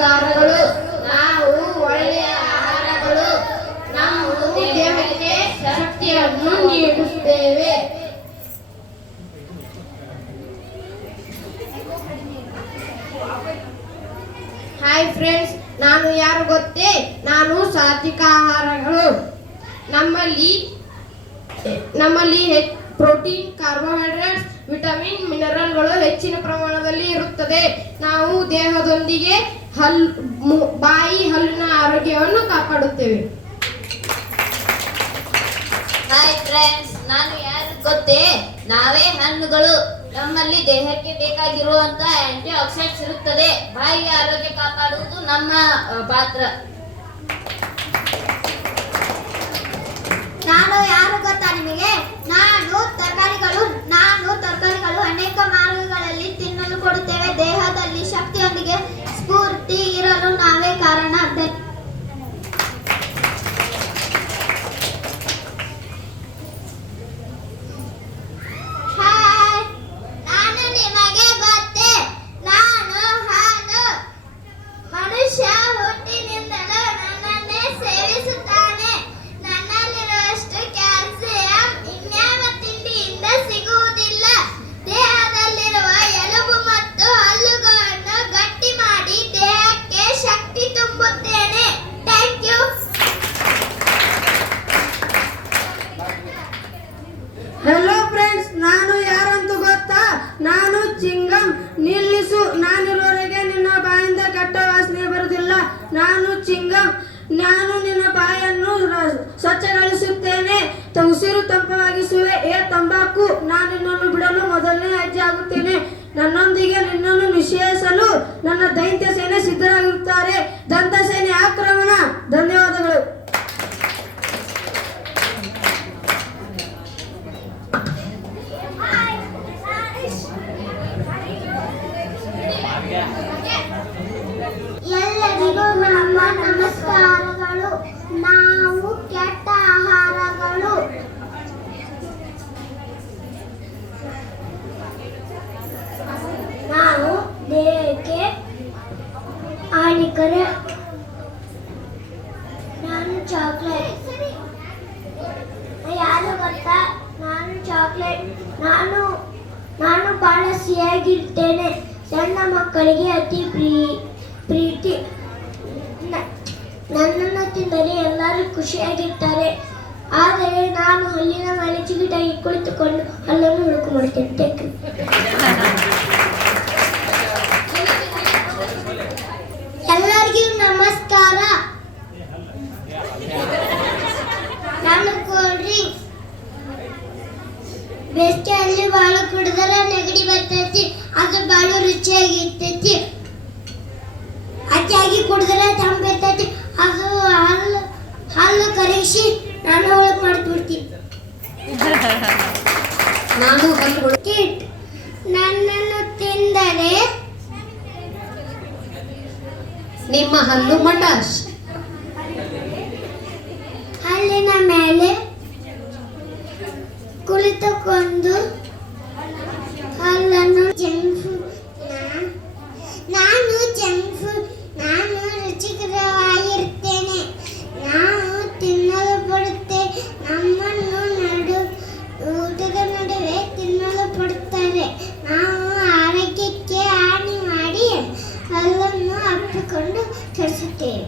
ನಮಸ್ಕಾರಗಳು. ನಾವು ಒಳ್ಳೆಯ ಆಹಾರಗಳು ನಮ್ಮ ದೇಹಕ್ಕೆ ಶಕ್ತಿಯನ್ನು ನೀಡುತ್ತೇವೆ. ಹಾಯ್ ಫ್ರೆಂಡ್ಸ್, ನಾನು ಯಾರು ಗೊತ್ತೇ? ನಾನು ಸಾತ್ವಿಕ ಆಹಾರಗಳು. ನಮ್ಮಲ್ಲಿ ಪ್ರೋಟೀನ್, ಕಾರ್ಬೋಹೈಡ್ರೇಟ್ಸ್, ವಿಟಮಿನ್, ಮಿನರಲ್ಗಳು ಹೆಚ್ಚಿನ ಪ್ರಮಾಣದಲ್ಲಿ ಇರುತ್ತದೆ. ನಾವು ದೇಹದೊಂದಿಗೆ ಬಾಯಿ, ಹಲ್ಲಿನ ಆರೋಗ್ಯವನ್ನು ಕಾಪಾಡುತ್ತೇವೆ. ಹಾಯ್ ಫ್ರೆಂಡ್ಸ್, ನಾನು ಯಾರು ಗೊತ್ತೇ? ನಾವೇ ಹಣ್ಣುಗಳು. ನಮ್ಮಲ್ಲಿ ದೇಹಕ್ಕೆ ಬೇಕಾಗಿರುವಂತ ಆಂಟಿ ಆಕ್ಸಿಡೆಂಟ್ಸ್ ಇರುತ್ತದೆ. ಬಾಯಿಯ ಆರೋಗ್ಯ ಕಾಪಾಡುವುದು ನಮ್ಮ ಪಾತ್ರ. ನಾನು ಯಾರು ಗೊತ್ತಾ ನಿಮಗೆ? ನಾನು ತರಕಾರಿಗಳು ಅನೇಕ ಮಾರ್ಗಗಳಲ್ಲಿ ತಿನ್ನಲು ಕೊಡುತ್ತೇವೆ. ದೇಹದಲ್ಲಿ ಶಕ್ತಿಯೊಂದಿಗೆ ಸ್ಫೂರ್ತಿ ಇರಲು ನಾವೇ ಕಾರಣ. ಹಲೋ ಫ್ರೆಂಡ್ಸ್, ನಾನು ಯಾರಂತ ಗೊತ್ತಾ? ನಾನು ಚಿಂಗಮ್. ನಿಲ್ಲಿಸು, ನಾನಿರುವವರೆಗೆ ನಿನ್ನ ಬಾಯಿಂದ ಕೆಟ್ಟ ವಾಸನೆ ಬರುವುದಿಲ್ಲ. ನಾನು ಚಿಂಗಮ್. ನಾನು ನಿನ್ನ ಬಾಯನ್ನು ಸ್ವಚ್ಛಗೊಳಿಸುತ್ತೇನೆ, ಉಸಿರು ತಂಪಾಗಿಸುವೆ. ತಂಬಾಕು, ನಾನು ನಿನ್ನನ್ನು ಬಿಡಲು ಮೊದಲನೇ ಹೆಜ್ಜೆ ಆಗುತ್ತೇನೆ. ನನ್ನೊಂದಿಗೆ ನಿನ್ನನ್ನು ನಿಷೇಧಿಸಲು ನನ್ನ ದೈತ್ಯ ಸೇನೆ ಸಿದ್ಧರಾಗಿರುತ್ತಾರೆ. ದಂತ ಸೇನೆ ಆಕ್ರಮಣ. ಧನ್ಯವಾದಗಳು. ಎಲ್ಲರಿಗೂ ನಮ್ಮ ನಮಸ್ಕಾರಗಳು. ನಾವು ಕೆಟ್ಟ ಆಹಾರಗಳು. ನಾವು ದೇಹಕ್ಕೆ ಹಾನಿಕರ. ನಾನು ಚಾಕ್ಲೇಟ್. ಯಾರು ಗೊತ್ತಾ? ನಾನು ಚಾಕ್ಲೇಟ್. ನಾನು ಬಹಳ ಸಿಹಿಯಾಗಿರ್ತೇನೆ. ಸಣ್ಣ ಮಕ್ಕಳಿಗೆ ಅತಿ ಪ್ರೀತಿ. ನನ್ನನ್ನು ತಿಂದರೆ ಎಲ್ಲರೂ ಖುಷಿಯಾಗಿರ್ತಾರೆ. ಆದರೆ ನಾನು ಹಲ್ಲಿನ ಮೇಲೆ ಚಿಗಿಟಾಗಿ ಕುಳಿತುಕೊಂಡು ಹಲ್ಲನ್ನು ಹುಡುಕು ಮಾಡುತ್ತೇನೆ. ಎಲ್ಲರಿಗೂ ನಮಸ್ಕಾರ. ನಾನು ಕೋಲ್ಡ್ ಡ್ರಿಂಕ್ಸ್. ಬೇಸಿಗೆಯಲ್ಲಿ ಬಹಳ ಕುಡಿದರೆ ನೆಗಡಿ ಬರ್ತೈತಿ. ಅದು ಬಹಳ ರುಚಿಯಾಗಿರ್ತೈತಿ. ಅತಿಯಾಗಿ ಕುಡಿದ್ರೆ ತಂಪಿರ್ತೈತಿ. ಅದು ಹಲ್ಲು ಕರಗಿಸಿ ನಾನು ಒಳಗೆ ಮಾಡ್ಬಿಡ್ತೀನಿ. ನನ್ನನ್ನು ತಿಂದರೆ ನಿಮ್ಮ ಹಲ್ಲು ಮಂಡಾಶ್. ಹಲ್ಲಿನ ಮೇಲೆ ಕುಳಿತುಕೊಂಡು ಹಲ್ಲನ್ನು ನಾನು ರುಚಿಕರವಾಗಿರ್ತೇನೆ. ನಾವು ತಿನ್ನಲು ಪಡುತ್ತೆ. ನಮ್ಮನ್ನು ಊಟದ ನಡುವೆ ತಿನ್ನಲು ಪಡುತ್ತಾರೆ. ನಾವು ಆರೋಗ್ಯಕ್ಕೆ ಹಾನಿ ಮಾಡಿ ಹಲ್ಲನ್ನು ಅಪ್ಪಿಕೊಂಡು ಕೆಡಿಸುತ್ತೇವೆ.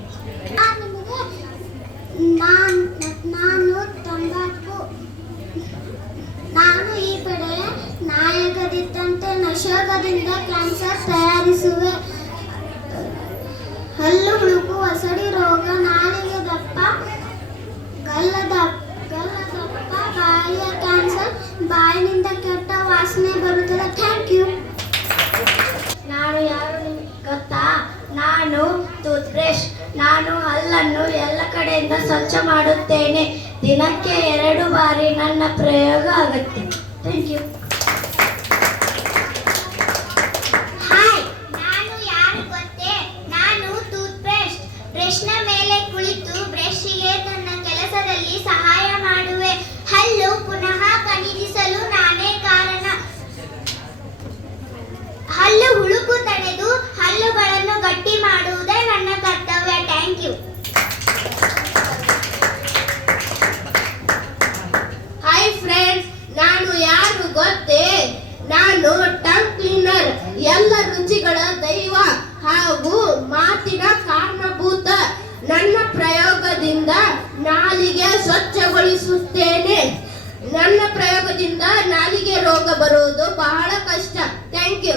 ನಾನು ತಂಬಾಕು. ನಾನು ಈ ಕಡೆ ನಾಯಕದಿದ್ದಂತೆ ನಶೋಗದಿಂದ ಕ್ಯಾನ್ಸರ್ ತಯಾರಿಸುವೆ. ಹಲ್ಲು ಹುಳುಕು, ಒಸಡಿ ರೋಗ, ನಾಲಿಗೆ ದಪ್ಪ, ಗಲ್ಲ ದಪ್ಪ, ಬಾಯಿಯ ಕ್ಯಾನ್ಸರ್, ಬಾಯಿನಿಂದ ಕೆಟ್ಟ ವಾಸನೆ ಬರುತ್ತದೆ. Thank you. ನಾನು ಯಾರು ಗೊತ್ತಾ? ನಾನು ಟೂತ್ಬ್ರಷ್. ನಾನು ಹಲ್ಲನ್ನು ಎಲ್ಲ ಕಡೆಯಿಂದ ಸ್ವಚ್ಛ ಮಾಡುತ್ತೇನೆ. ದಿನಕ್ಕೆ 2 ಬಾರಿ ನನ್ನ ಪ್ರಯೋಗ ಆಗುತ್ತೆ. Thank you. ಹಾಯ್, ನಾನು ಯಾರು ಗೊತ್ತೇ? ನಾನು ಟೂತ್ಬ್ರಷ್. ಬ್ರಷ್ನ ಮೇಲೆ ಕುಳಿತು ಬ್ರಷ್ಗೆ ನನ್ನ ಕೆಲಸದಲ್ಲಿ ಸಹಾಯ ಮಾಡುವೆ. ಹಲ್ಲು ಪುನಃ ಖನಿಜಿಸಲು ನಾನೇ ಕಾರಣ. ಹಲ್ಲು ಹುಳುಕು ತಡೆದು ಹಲ್ಲುಗಳನ್ನು ಗಟ್ಟಿ ಮಾಡುವುದೇ ಇರೋದ್ರಿಂದ ನಾಲಿಗೆ ರೋಗ ಬರೋದು ಬಹಳ ಕಷ್ಟ. Thank you.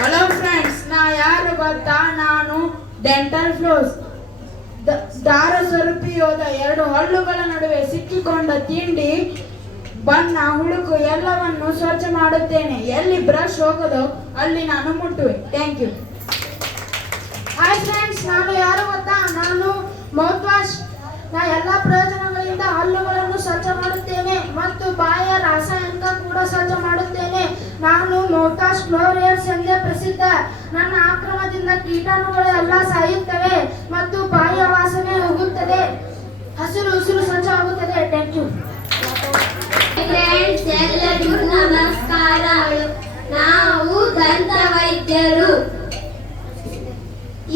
ಹಲೋ ಫ್ರೆಂಡ್ಸ್, ನಾ ಯಾರು ಗೊತ್ತಾ? ನಾನು ಡೆಂಟಲ್ ಫ್ಲೋಸ್. ದಾರ ಸರಪಿ ಹೋದ ಎರಡು ಹಲ್ಲುಗಳ ನಡುವೆ ಸಿಕ್ಕಿಕೊಂಡ ತಿಂಡಿ, ಬಣ್ಣ, ಹುಳುಕು ಎಲ್ಲವನ್ನು ಸ್ವಚ್ಛ ಮಾಡುತ್ತೇನೆ. ಎಲ್ಲಿ ಬ್ರಷ್ ಹೋಗೋದೋ ಅಲ್ಲಿ ನಾನು ಮುಟ್ಟುವೆ. Thank you. ಹಾಯ್ ಫ್ರೆಂಡ್ಸ್, ನಾನು ಯಾರು ಗೊತ್ತಾ? ನಾನು ಮೌತ್ ವಾಶ್. ನಾ ಎಲ್ಲ ಪ್ರಯೋಜನಗಳಿಂದ ಹಲ್ಲುಗಳನ್ನು ಸ್ವಚ್ಛ ಮಾಡುತ್ತೇನೆ ಮತ್ತು ಬಾಯಿಯ ರಾಸಾಯನಿಕ ಕೂಡ ಸ್ವಚ್ಛ ಮಾಡುತ್ತೇನೆ. ನಾನು ಮೌತ್ ವಾಶ್ ಫ್ಲೋರಿಯರ್ಸ್ ಎಂದೇ ಪ್ರಸಿದ್ಧ. ನನ್ನ ಆಕ್ರಮಣದಿಂದ ಕೀಟಾಣುಗಳು ಎಲ್ಲ ಸಾಯುತ್ತವೆ ಮತ್ತು ಬಾಯಿಯ ವಾಸನೆ ಹೋಗುತ್ತದೆ, ಹಸಿರು ಉಸಿರು ಸ್ವಚ್ಛವಾಗುತ್ತದೆ. Thank you. ಫ್ರೆಂಡ್ಸ್, ಎಲ್ಲರಿಗೂ ನಮಸ್ಕಾರಗಳು. ನಾವು ದಂತ ವೈದ್ಯರು.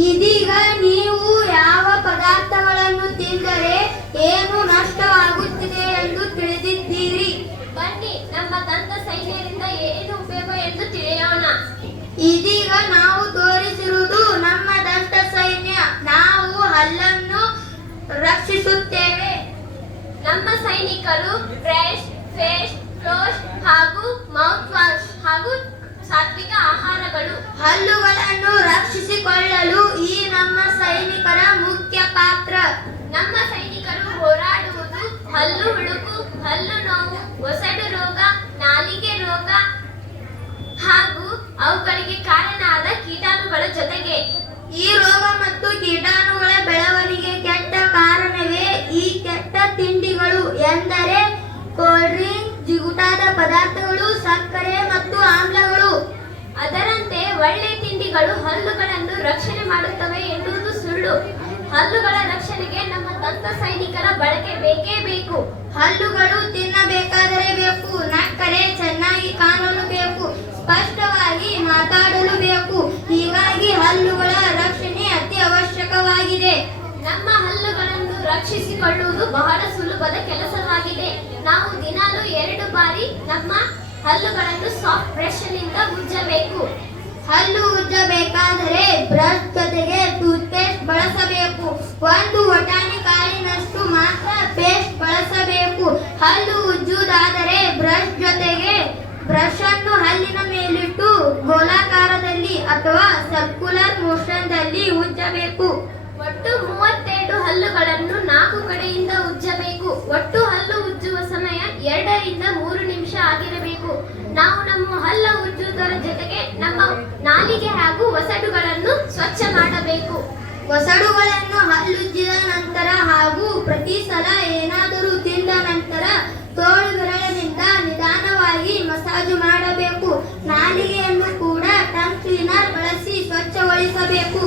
ಇದೀಗ ನೀವು ಯಾವ ಪದಾರ್ಥಗಳನ್ನು ತಿಂದರೆ ಏನು ನಷ್ಟವಾಗುತ್ತಿದೆ ಎಂದು ತಿಳಿದಿದ್ದೀರಿ. ಬನ್ನಿ, ನಮ್ಮ ದಂತ ಸೈನ್ಯದಿಂದ ಏನು ಉಪಯೋಗ ಎಂದು ತಿಳಿಯೋಣ. ಇದೀಗ ನಾವು ತೋರಿಸಿರುವುದು ನಮ್ಮ ದಂತ ಸೈನ್ಯ. ನಾವು ಹಲ್ಲನ್ನು ರಕ್ಷಿಸುತ್ತೇವೆ. ನಮ್ಮ ಸೈನಿಕರು ಬ್ರಷ್, ಫೇಸ್ ಫ್ಲೋಸ್ ಹಾಗೂ ಮೌತ್ ವಾಶ್ ಹಾಗೂ ಸಾತ್ವಿಕ ಆಹಾರಗಳು. ಹಲ್ಲುಗಳನ್ನು ರಕ್ಷಿಸಿಕೊಳ್ಳಲು ಈ ನಮ್ಮ ಸೈನಿಕರ ಮುಖ್ಯ ಪಾತ್ರ. ನಮ್ಮ ಸೈನಿಕರು ಹೋರಾಡುವುದು ಹಲ್ಲು ಹುಳುಕು, ಹಲ್ಲು ನೋವು, ಒಸಡು ರೋಗ, ನಾಲಿಗೆ ರೋಗ ಹಾಗೂ ಅವುಗಳಿಗೆ ಕಾರಣ ಆದ ಕೀಟಾಣುಗಳ ಜೊತೆಗೆ. ಈ ರೋಗ ಮತ್ತು ಕೀಟಾಣುಗಳ ಬೆಳವಣಿಗೆ ಕೆಟ್ಟ ಕಾರಣವೇ ಈ ಕೆಟ್ಟ ತಿಂಡಿಗಳು ಎಂದರೆ ಕೋಲ್ಡ್ ಡ್ರಿಂಕ್, ಜಿಗುಟಾದ ಪದಾರ್ಥಗಳು, ಸಕ್ಕರೆ ಮತ್ತು ಆಮ್ಲಗಳು. ಅದರಂತೆ ಒಳ್ಳೆ ತಿಂಡಿಗಳು ಹಲ್ಲುಗಳನ್ನು ರಕ್ಷಣೆ ಮಾಡುತ್ತವೆ ಎನ್ನುವುದು ಸುಳ್ಳು. ಹಲ್ಲುಗಳ ರಕ್ಷಣೆಗೆ ನಮ್ಮ ದಂತ ಸೈನಿಕರ ಬಳಕೆ ಬೇಕೇ ಬೇಕು. ಹಲ್ಲುಗಳು ತಿನ್ನಬೇಕಾದರೆ ಬೇಕು, ನಕ್ಕರೆ ಚೆನ್ನಾಗಿ ಕಾಣಲು ಬೇಕು, ಸ್ಪಷ್ಟವಾಗಿ ಮಾತಾಡಲು ಬೇಕು. ಹೀಗಾಗಿ ಹಲ್ಲುಗಳ ರಕ್ಷಣೆ ಅತಿ ಅವಶ್ಯಕವಾಗಿದೆ. ನಮ್ಮ ಹಲ್ಲುಗಳನ್ನು ರಕ್ಷಿಸಿಕೊಳ್ಳುವುದು ಬಹಳ ಸುಲಭದ ಕೆಲಸವಾಗಿದೆ. ನಾವು ದಿನಾಲು 2 ಬಾರಿ ನಮ್ಮ ಹಲ್ಲುಗಳನ್ನು ಸಾಫ್ಟ್ ಬ್ರಷ್ನಿಂದ ಉಜ್ಜಬೇಕು. ಹಲ್ಲು ಉಜ್ಜಬೇಕಾದರೆ ಬ್ರಷ್ ಜೊತೆಗೆ ಟೂತ್ ಪೇಸ್ಟ್ ಬಳಸಬೇಕು. 1 ವಟಾಣಿ ಕಾಳಿನಷ್ಟು ಮಾತ್ರ ಪೇಸ್ಟ್ ಬಳಸಬೇಕು. ಹಲ್ಲು ಉಜ್ಜುವುದಾದರೆ ಬ್ರಷ್ ಜೊತೆಗೆ ಬ್ರಷ್ ಅನ್ನು ಹಲ್ಲಿನ ಮೇಲಿಟ್ಟು ಗೋಲಾಕಾರದಲ್ಲಿ ಅಥವಾ ಸರ್ಕ್ಯುಲರ್ ಮೋಷನ್ದಲ್ಲಿ ಉಜ್ಜಬೇಕು. ಒಟ್ಟು 32 ಹಲ್ಲುಗಳನ್ನು 4 ಕಡೆಯಿಂದ ಉಜ್ಜಬೇಕು. ಒಟ್ಟು ಹಲ್ಲು ಉಜ್ಜುವ ಸಮಯ 2 ರಿಂದ 3 ನಿಮಿಷ ಆಗಿರಬೇಕು. ನಾವು ನಮ್ಮ ಹಲ್ಲು ಉಜ್ಜುವುದರ ಜೊತೆಗೆ ನಮ್ಮ ನಾಲಿಗೆ ಹಾಗೂ ಒಸಡುಗಳನ್ನು ಸ್ವಚ್ಛ ಮಾಡಬೇಕು. ಒಸಡುಗಳನ್ನು ಹಲ್ಲುಜ್ಜಿದ ನಂತರ ಹಾಗೂ ಪ್ರತಿ ಸಲ ಏನಾದರೂ ತಿಂದ ನಂತರ ತೋಳು ಬೆರಳಿನಿಂದ ನಿಧಾನವಾಗಿ ಮಸಾಜು ಮಾಡಬೇಕು. ನಾಲಿಗೆಯನ್ನು ಕೂಡ ಟಂಗ್ ಕ್ಲೀನರ್ ಬಳಸಿ ಸ್ವಚ್ಛಗೊಳಿಸಬೇಕು.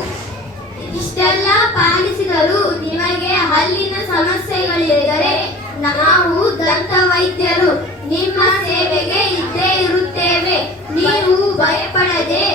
ಇಷ್ಟೆಲ್ಲ ಪಾಲಿಸಿದರೂ ನಿಮಗೆ ಹಲ್ಲಿನ ಸಮಸ್ಯೆಗಳಿದ್ದರೆ ನಾವು ದಂತ ವೈದ್ಯರು ನಿಮ್ಮ ಸೇವೆಗೆ ಇದ್ದೇ ಇರುತ್ತೇವೆ. ನೀವು ಭಯಪಡದೆ